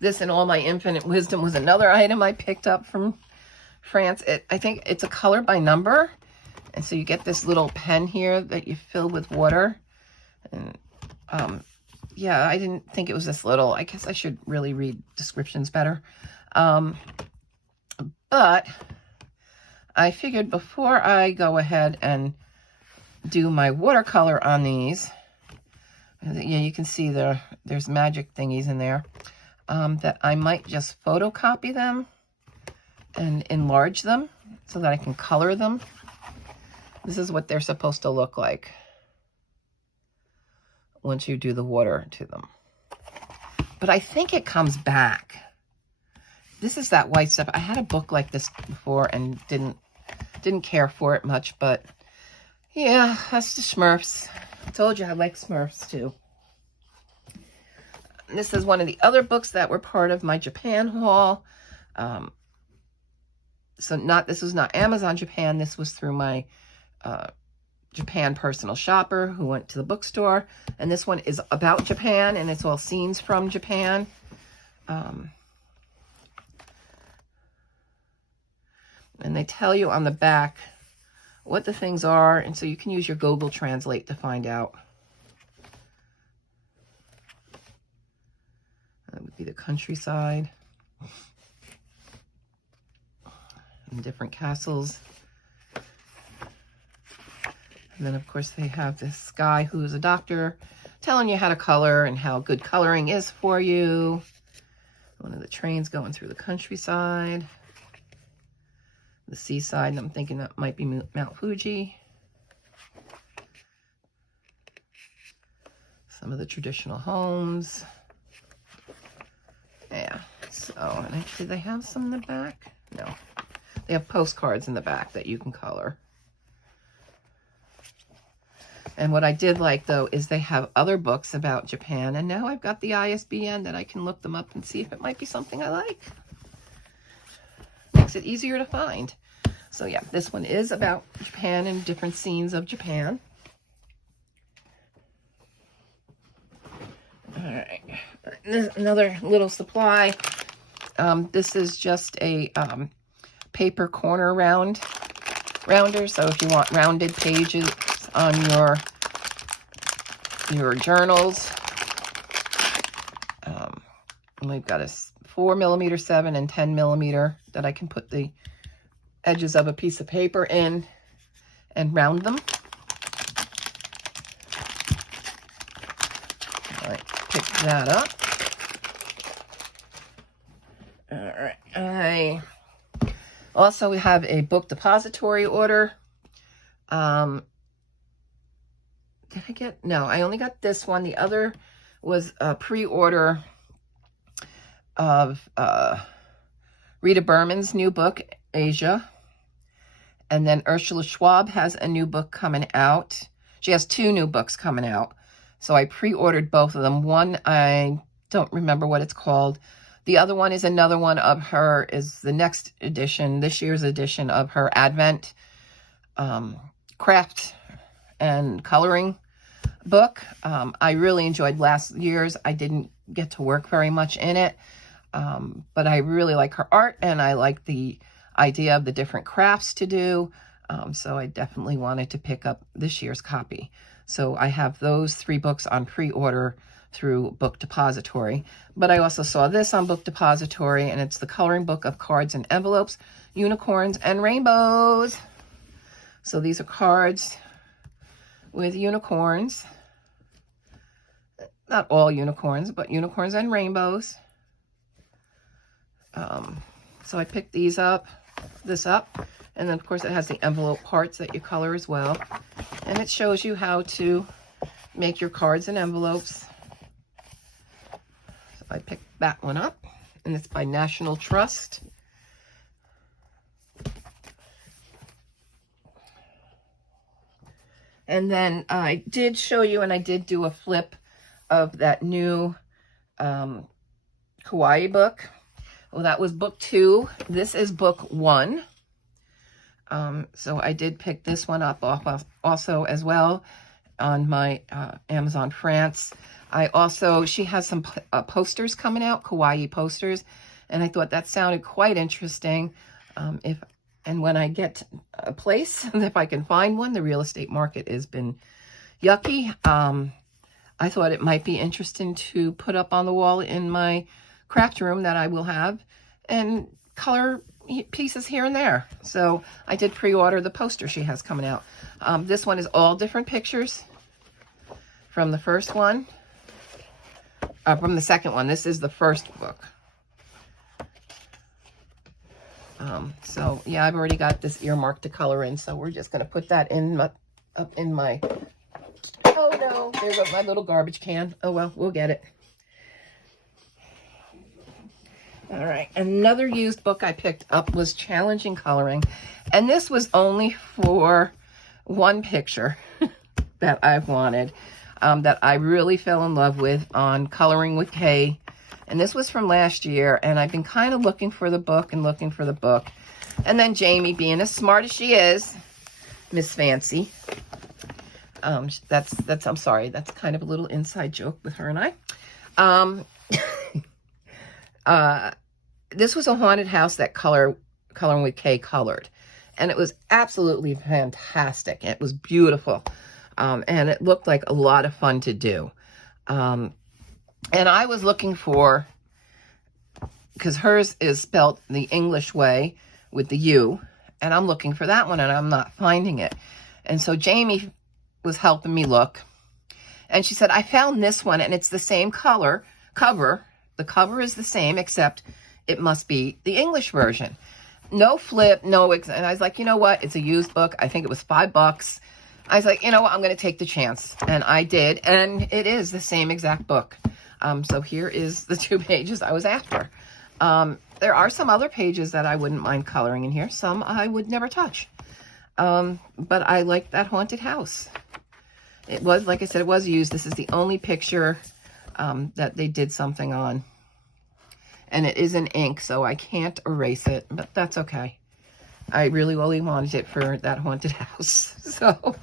This and All My Infinite Wisdom was another item I picked up from France. I think it's a color by number. And so you get this little pen here that you fill with water. And yeah, I didn't think it was this little. I guess I should really read descriptions better. But I figured before I go ahead and do my watercolor on these, yeah, you can see there's magic thingies in there, that I might just photocopy them and enlarge them so that I can color them. This is what they're supposed to look like once you do the water to them. But I think it comes back. This is that white stuff. I had a book like this before and didn't care for it much, but yeah, that's the Smurfs. I told you I like Smurfs too. This is one of the other books that were part of my Japan haul. This was not Amazon Japan. This was through my Japan personal shopper who went to the bookstore. And this one is about Japan, and it's all scenes from Japan. And they tell you on the back what the things are, and so you can use your Google Translate to find out. That would be the countryside. And different castles. And then, of course, they have this guy who's a doctor telling you how to color and how good coloring is for you. One of the trains going through the countryside. The seaside, and I'm thinking that might be Mount Fuji. Some of the traditional homes. Yeah, so, and actually they have some in the back. No, they have postcards in the back that you can color. And what I did like, though, is they have other books about Japan, and now I've got the ISBN that I can look them up and see if it might be something I like. Makes it easier to find. So yeah, this one is about Japan and different scenes of Japan. All right, another little supply. This is just a paper corner rounder. So if you want rounded pages on your journals, we've got a 4mm 7 and 10mm that I can put the edges of a piece of paper in and round them. All right, pick that up. All right, I also have a book depository order. Did I get? No, I only got this one. The other was a pre-order of Rita Berman's new book, Asia. And then Ursula Schwab has a new book coming out. She has 2 new books coming out. So I pre-ordered both of them. One, I don't remember what it's called. The other one is another one of her, is the next edition, this year's edition of her Advent craft and coloring book. I really enjoyed last year's. I didn't get to work very much in it. But I really like her art, and I like the idea of the different crafts to do. So I definitely wanted to pick up this year's copy. So I have those 3 books on pre-order through Book Depository. But I also saw this on Book Depository, and it's the coloring book of cards and envelopes, unicorns and rainbows. So these are cards with unicorns. Not all unicorns, but unicorns and rainbows. So I picked this up, and then of course it has the envelope parts that you color as well. And it shows you how to make your cards and envelopes. So I picked that one up, and it's by National Trust. And then I did show you, and I did do a flip of that new Kawaii book. Well, that was book 2. This is book 1. So I did pick this one up also as well on my Amazon France. She has some posters coming out, Kawaii posters, and I thought that sounded quite interesting. When I get a place, if I can find one, the real estate market has been yucky. I thought it might be interesting to put up on the wall in my craft room that I will have, and color pieces here and there. So I did pre-order the poster she has coming out. This one is all different pictures from the first one, from the second one. This is the first book. So yeah, I've already got this earmarked to color in, so we're just going to put that up in my, oh no, there goes my little garbage can. Oh well, we'll get it. All right, another used book I picked up was Challenging Coloring, and this was only for one picture that I've wanted, that I really fell in love with on Coloring with Kay. And this was from last year, and I've been kind of looking for the book. And then Jamie, being as smart as she is, Miss Fancy, I'm sorry, that's kind of a little inside joke with her and I. This was a haunted house that Coloring with Kay colored, and it was absolutely fantastic. It was beautiful, and it looked like a lot of fun to do. And I was looking for, because hers is spelled the English way with the U, and I'm looking for that one, and I'm not finding it. And so Jamie was helping me look, and she said, I found this one, and it's the same cover. The cover is the same, except it must be the English version. No flip, and I was like, you know what? It's a used book. I think it was $5. I was like, you know what? I'm going to take the chance. And I did, and it is the same exact book. So here is the 2 pages I was after. There are some other pages that I wouldn't mind coloring in here. Some I would never touch. But I like that haunted house. It was, like I said, it was used. This is the only picture that they did something on. And it is in ink, so I can't erase it, but that's okay. I really only wanted it for that haunted house. So,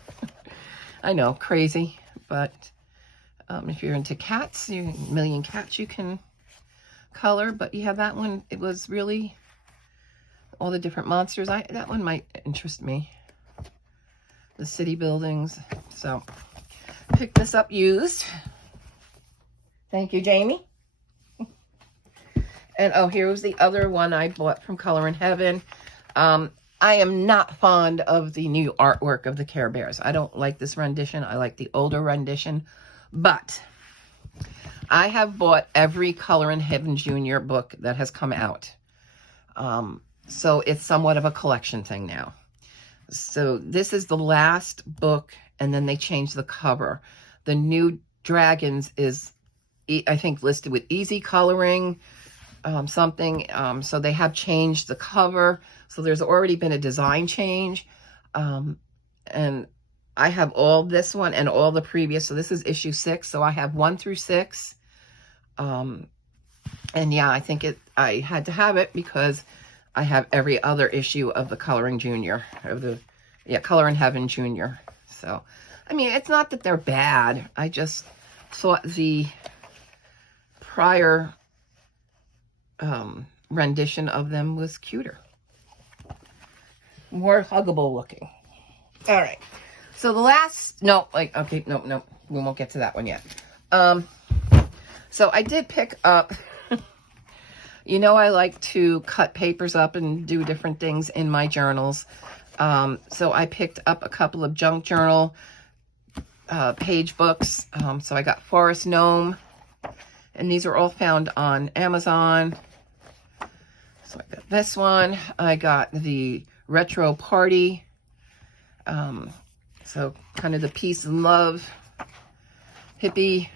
I know, crazy, but if you're into cats, a million cats you can color, but you have that one. It was really all the different monsters. That one might interest me. The city buildings. So, pick this up used. Thank you, Jamie. And oh, here was the other one I bought from Color in Heaven. I am not fond of the new artwork of the Care Bears. I don't like this rendition. I like the older rendition. But I have bought every Color in Heaven Junior book that has come out. So it's somewhat of a collection thing now. So this is the last book, and then they changed the cover. The new Dragons is, I think, listed with easy coloring, something. So they have changed the cover. So there's already been a design change. And I have all this one and all the previous. So this is issue 6. So I have 1 through 6. And yeah, I think I had to have it because I have every other issue of the Coloring Junior, Color in Heaven Junior. So, I mean, it's not that they're bad. I just thought the prior rendition of them was cuter, more huggable looking. All right, so the last, no, we won't get to that one yet. So I did pick up, I like to cut papers up and do different things in my journals. So I picked up a couple of junk journal page books. So I got Forest Gnome, and these are all found on Amazon. So I got this one. I got the Retro Party. So kind of the peace and love, hippie,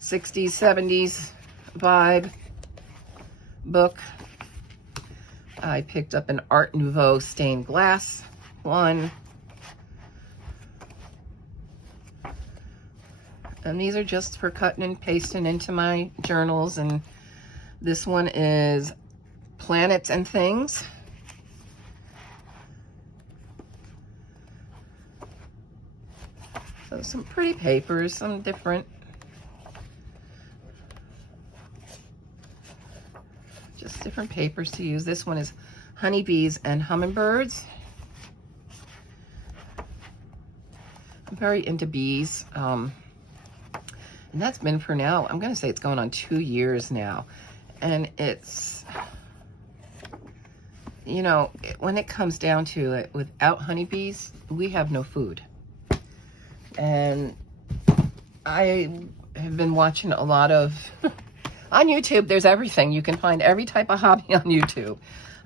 60s, 70s vibe book. I picked up an Art Nouveau stained glass one. And these are just for cutting and pasting into my journals and This one is Planets and Things. So some pretty papers, some different, just different papers to use. This one is Honeybees and Hummingbirds. I'm very into bees. And that's been for now, I'm going to say it's going on 2 years now. And it's, you know, when it comes down to it, without honeybees, we have no food. And I have been watching a lot of, on YouTube, there's everything. You can find every type of hobby on YouTube.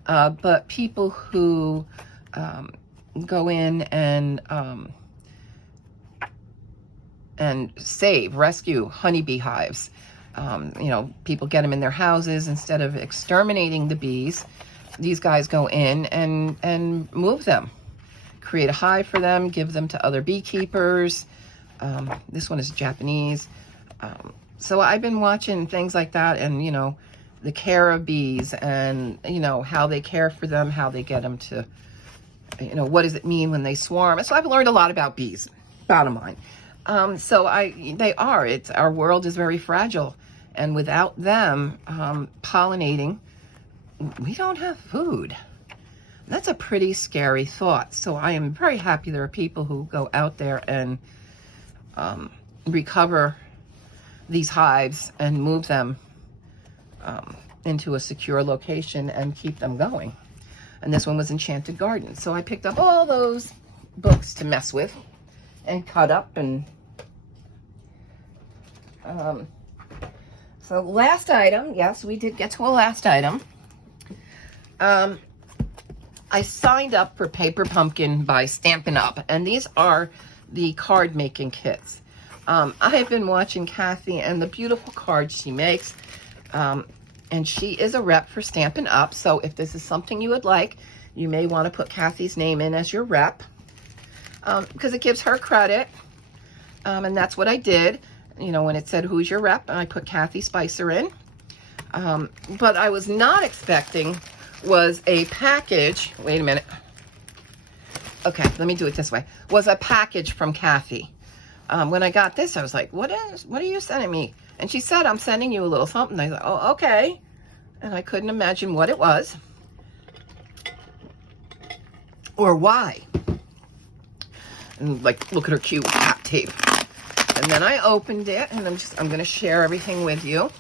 But people who go in and rescue honeybee hives. You know, people get them in their houses. Instead of exterminating the bees, these guys go in and move them, create a hive for them, give them to other beekeepers. This one is Japanese. So I've been watching things like that, and, you know, the care of bees, and, you know, how they care for them, how they get them to, you know, what does it mean when they swarm. So I've learned a lot about bees, bottom line. Our world is very fragile, and without them pollinating, we don't have food. That's a pretty scary thought. So I am very happy there are people who go out there and recover these hives and move them into a secure location and keep them going. And this one was Enchanted Garden. So I picked up all those books to mess with and cut up. And so last item, yes, we did get to a last item. I signed up for Paper Pumpkin by Stampin' Up, and these are the card making kits. I have been watching Kathy and the beautiful cards she makes, and she is a rep for Stampin' Up, so if this is something you would like, you may want to put Kathy's name in as your rep, because it gives her credit, and that's what I did. You know, when it said who's your rep, I put Kathy Spicer in. But I was not expecting was a package. Wait a minute. Okay, let me do it this way. Was a package from Kathy. When I got this, I was like, what are you sending me? And she said, I'm sending you a little something. I thought, oh, okay. And I couldn't imagine what it was or why. And like, look at her cute cap tape. And then I opened it, and I'm going to share everything with you,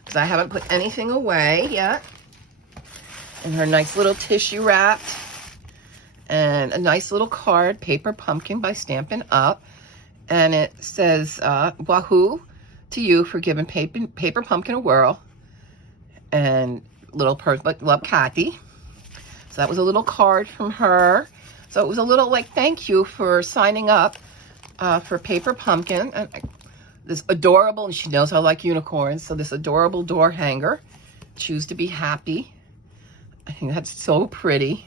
because I haven't put anything away yet. And her nice little tissue wrapped, and a nice little card, Paper Pumpkin by Stampin' Up. And it says, wahoo to you for giving Paper Pumpkin a whirl. And little person, but love Kathy. So that was a little card from her. So it was a little like thank you for signing up for Paper Pumpkin. And this adorable, and she knows I like unicorns, so this adorable door hanger, Choose to Be Happy. I think that's so pretty.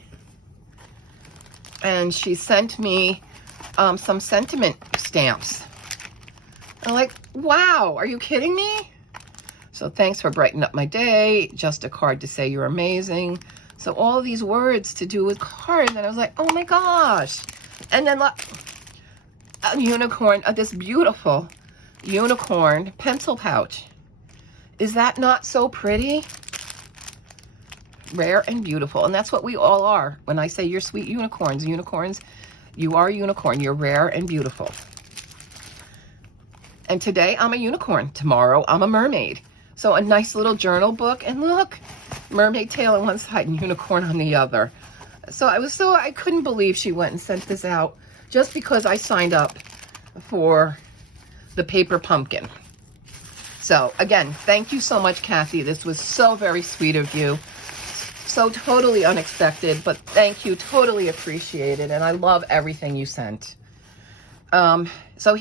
And she sent me some sentiment stamps. I'm like, wow, are you kidding me? So thanks for brightening up my day. Just a card to say you're amazing. So all these words to do with cards. And I was like, oh my gosh. And then look, a unicorn, this beautiful unicorn pencil pouch. Is that not so pretty? Rare and beautiful. And that's what we all are. When I say you're sweet unicorns, you are a unicorn. You're rare and beautiful. And today I'm a unicorn. Tomorrow I'm a mermaid. So a nice little journal book. And look, mermaid tail on one side and unicorn on the other. So I couldn't believe she went and sent this out just because I signed up for the Paper Pumpkin. So again, thank you so much, Kathy. This was so very sweet of you. So totally unexpected, but thank you. Totally appreciated. And I love everything you sent. So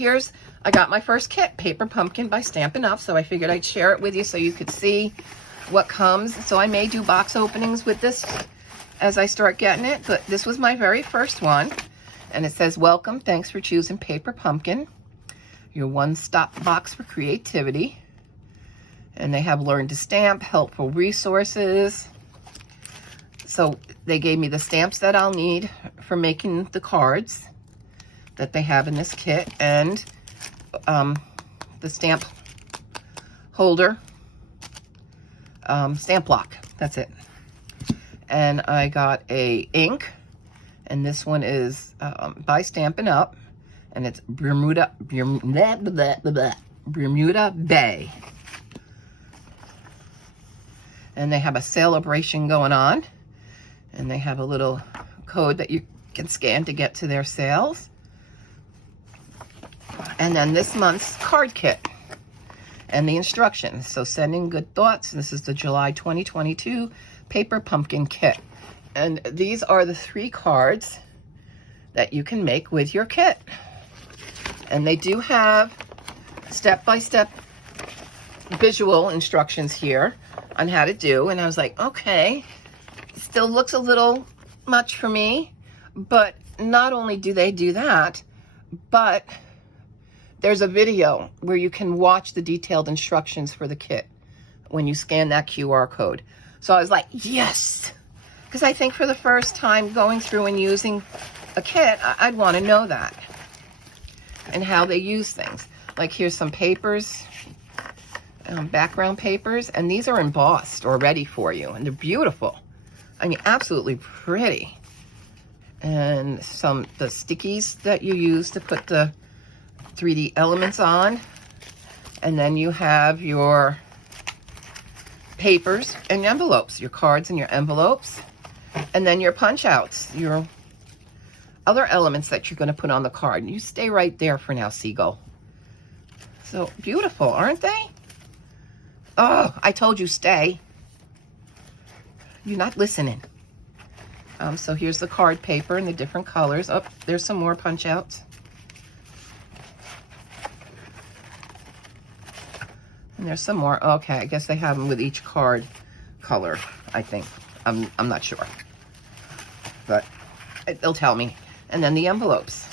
I got my first kit, Paper Pumpkin by Stampin' Up. So I figured I'd share it with you so you could see what comes. So I may do box openings with this as I start getting it, but this was my very first one. And it says, welcome, thanks for choosing Paper Pumpkin, your one-stop box for creativity. And they have Learn to Stamp, helpful resources. So they gave me the stamps that I'll need for making the cards that they have in this kit, and the stamp holder, stamp block, that's it. And I got a ink, and this one is by Stampin' Up, and it's Bermuda Bay. And they have a celebration going on, and they have a little code that you can scan to get to their sales. And then this month's card kit and the instructions. So sending good thoughts. This is the July 2022 paper pumpkin kit. And these are the 3 cards that you can make with your kit. And they do have step-by-step visual instructions here on how to do. And I was like, okay, still looks a little much for me. But not only do they do that, but there's a video where you can watch the detailed instructions for the kit when you scan that QR code. So I was like, yes, because I think for the first time going through and using a kit, I'd want to know that and how they use things. Like here's some papers, background papers, and these are embossed or ready for you, and they're beautiful. I mean, absolutely pretty. And the stickies that you use to put the 3D elements on, and then you have your papers and envelopes, your cards and your envelopes, and then your punch outs, your other elements that you're going to put on the card. And you stay right there for now, Seagull. So beautiful, aren't they? Oh, I told you stay. You're not listening. So here's the card paper in the different colors. Oh, there's some more punch outs. And there's some more. Okay, I guess they have them with each card color, I think. I'm not sure, but they'll tell me. And then the envelopes.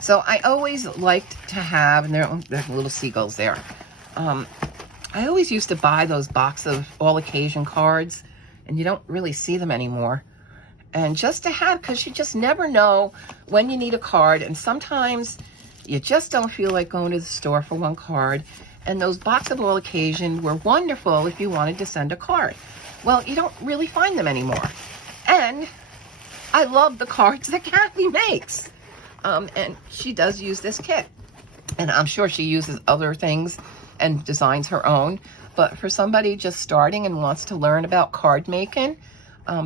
So I always liked to have, and there's little seagulls there. I always used to buy those box of all occasion cards, and you don't really see them anymore. And just to have, because you just never know when you need a card, and sometimes you just don't feel like going to the store for one card. And those box of all occasion were wonderful if you wanted to send a card. Well, you don't really find them anymore. And I love the cards that Kathy makes. And she does use this kit. And I'm sure she uses other things and designs her own. But for somebody just starting and wants to learn about card making,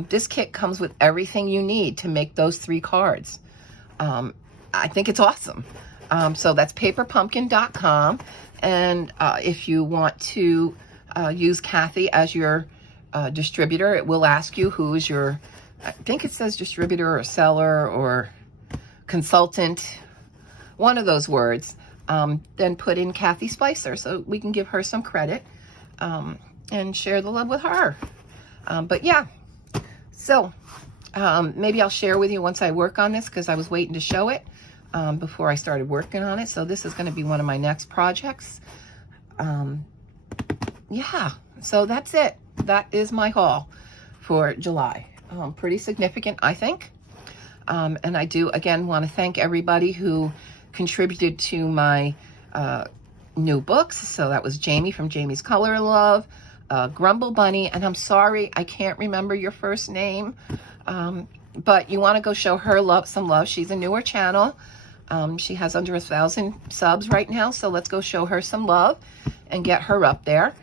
this kit comes with everything you need to make those 3 cards. I think it's awesome. So that's paperpumpkin.com. And if you want to use Kathy as your distributor, it will ask you who is your, I think it says distributor or seller or consultant, one of those words. Then put in Kathy Spicer so we can give her some credit and share the love with her. But yeah, so maybe I'll share with you once I work on this, because I was waiting to show it before I started working on it. So this is going to be one of my next projects. Yeah, so that's it. That is my haul for July. Pretty significant, I think. And I do, again, want to thank everybody who contributed to my new books. So that was Jamie from Jamie's Color Love, Grumble Bunny, and I'm sorry I can't remember your first name, but you want to go show her some love. She's a newer channel. She has under 1,000 subs right now, so let's go show her some love and get her up there.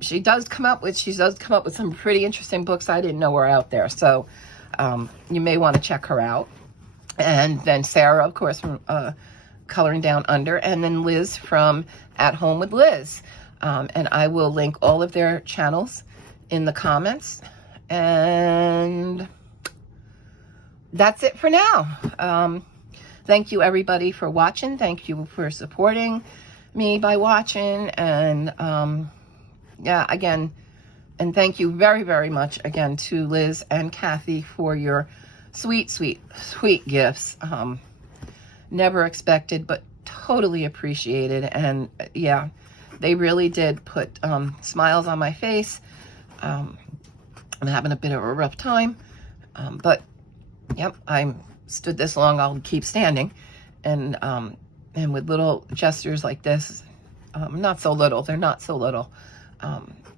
She does come up with some pretty interesting books I didn't know were out there, so you may want to check her out. And then Sarah, of course, from Coloring Down Under, and then Liz from At Home with Liz. And I will link all of their channels in the comments. And that's it for now. Thank you, everybody, for watching. Thank you for supporting me by watching. And yeah, again, and thank you very, very much again to Liz and Kathy for your sweet, sweet, sweet gifts. Never expected, but totally appreciated. And yeah, they really did put smiles on my face. I'm having a bit of a rough time, but yep, I'm stood this long, I'll keep standing. And with little gestures like this, not so little, they're not so little.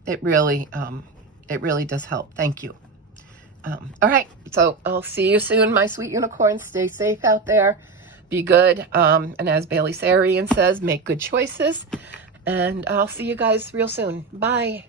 It really does help. Thank you. All right, so I'll see you soon, my sweet unicorns. Stay safe out there. Be good. And as Bailey Sarian says, make good choices. And I'll see you guys real soon. Bye.